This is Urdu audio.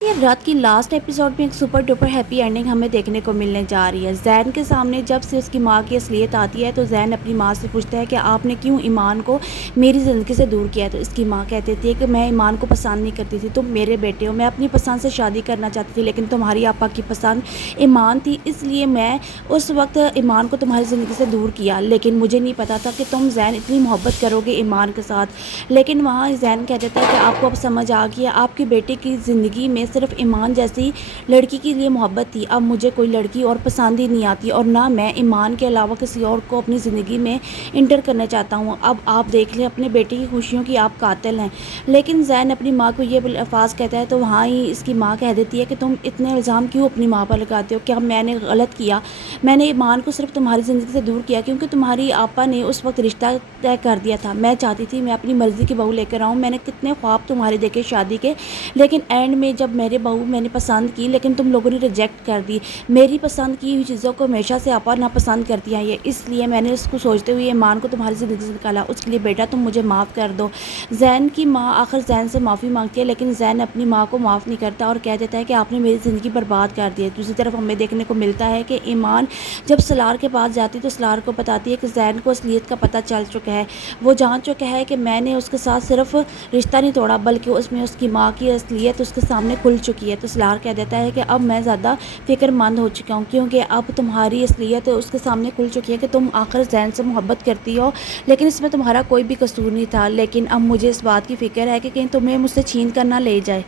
یہ رات کی لاسٹ ایپیسوڈ میں ایک سپر ڈوپر ہیپی اینڈنگ ہمیں دیکھنے کو ملنے جا رہی ہے۔ زین کے سامنے جب سے اس کی ماں کی اصلیت آتی ہے تو زین اپنی ماں سے پوچھتا ہے کہ آپ نے کیوں ایمان کو میری زندگی سے دور کیا ہے، تو اس کی ماں کہتی تھی کہ میں ایمان کو پسند نہیں کرتی تھی، تم میرے بیٹے ہو، میں اپنی پسند سے شادی کرنا چاہتی تھی لیکن تمہاری آپا کی پسند ایمان تھی، اس لیے میں اس وقت ایمان کو تمہاری زندگی سے دور کیا، لیکن مجھے نہیں پتا تھا کہ تم زین اتنی محبت کرو گے ایمان کے ساتھ۔ لیکن وہاں زین کہہ دیتا ہے کہ آپ کو اب سمجھ آ گئی ہے، آپ کے بیٹے کی زندگی میں صرف ایمان جیسی لڑکی کے لیے محبت تھی، اب مجھے کوئی لڑکی اور پسند ہی نہیں آتی اور نہ میں ایمان کے علاوہ کسی اور کو اپنی زندگی میں انٹر کرنا چاہتا ہوں، اب آپ دیکھ لیں اپنے بیٹے کی خوشیوں کی آپ قاتل ہیں۔ لیکن زین اپنی ماں کو یہ الفاظ کہتا ہے تو وہاں ہی اس کی ماں کہہ دیتی ہے کہ تم اتنے الزام کیوں اپنی ماں پر لگاتے ہو، کیا میں نے غلط کیا؟ میں نے ایمان کو صرف تمہاری زندگی سے دور کیا کیونکہ تمہاری آپا نے اس وقت رشتہ طے کر دیا تھا، میں چاہتی تھی میں اپنی مرضی کی بہو لے کر آؤں، میں نے کتنے خواب تمہارے دیکھے شادی کے، لیکن اینڈ میں جب میرے بہو میں نے پسند کی لیکن تم لوگوں نے ریجیکٹ کر دی، میری پسند کی ہوئی چیزوں کو ہمیشہ سے آپا ناپسند کرتی ہیں، یہ اس لیے میں نے اس کو سوچتے ہوئے ایمان کو تمہاری زندگی سے نکالا، اس کے لیے بیٹا تم مجھے معاف کر دو۔ زین کی ماں آخر زین سے معافی مانگتی ہے لیکن زین اپنی ماں کو معاف نہیں کرتا اور کہہ دیتا ہے کہ آپ نے میری زندگی برباد کر دی ہے۔ دوسری طرف ہمیں دیکھنے کو ملتا ہے کہ ایمان جب سلار کے پاس جاتی تو سلار کو بتاتی ہے کہ زین کو اصلیت کا پتہ چل چکا ہے، وہ جان چکا ہے کہ میں نے اس کے ساتھ صرف رشتہ نہیں توڑا بلکہ اس میں اس کی ماں کی اصلیت اس کے سامنے کھل چکی ہے، تو سلار کہہ دیتا ہے کہ اب میں زیادہ فکر مند ہو چکا ہوں کیونکہ اب تمہاری اصلیت اس کے سامنے کھل چکی ہے کہ تم آخر زین سے محبت کرتی ہو، لیکن اس میں تمہارا کوئی بھی قصور نہیں تھا، لیکن اب مجھے اس بات کی فکر ہے کہ کہیں تمہیں مجھ سے چھین کر نہ لے جائے۔